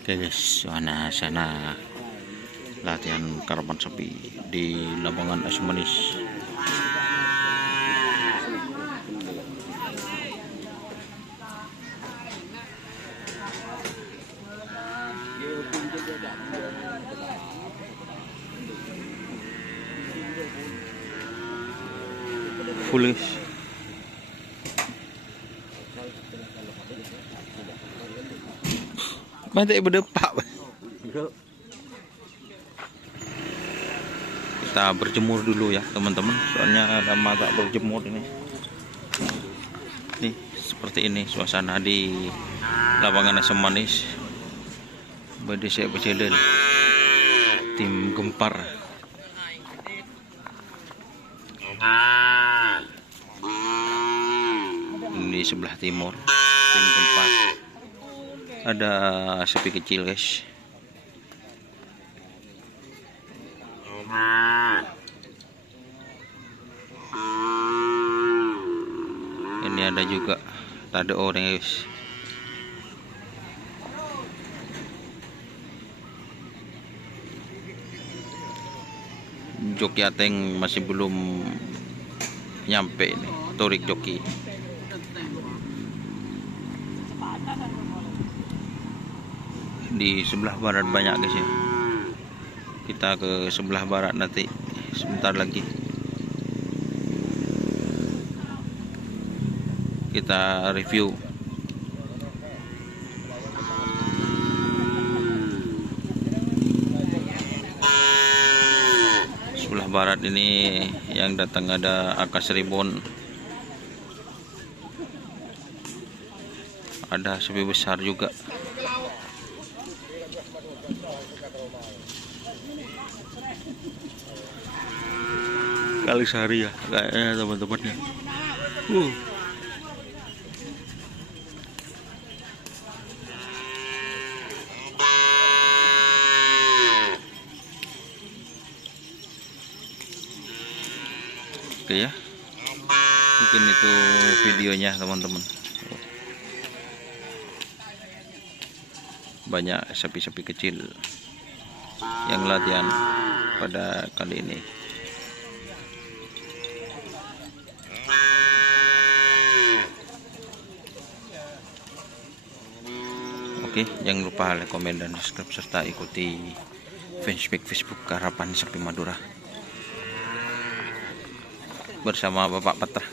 Oke guys, sana latihan karapan sapi di Labangan Asam Manis. Full guys. Mantap berdepak. Kita berjemur dulu ya teman-teman, soalnya ada mata berjemur ini. Nih seperti ini suasana di Labangan Asam Manis. Badesek Becelen tim Gempar. Ini sebelah timur tim Gempar. Ada sapi kecil guys. Ini ada juga ada orang guys. Joki Ateng masih belum nyampe ini, torik joki. Di sebelah barat banyak guys ya. Kita ke sebelah barat nanti sebentar lagi. Kita review. Sebelah barat ini yang datang ada Akas Ribon. Ada sapi besar juga. Kali sehari ya kayaknya teman-temannya. Oke ya, mungkin itu videonya teman-teman. Banyak sapi-sapi kecil yang latihan pada kali ini. Oke, jangan lupa like, komen, dan subscribe, serta ikuti Facebook Karapan Sapi Madura bersama Bapak Patra.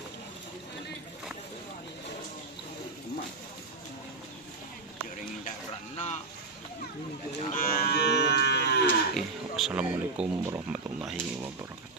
Oke, wassalamualaikum warahmatullahi wabarakatuh.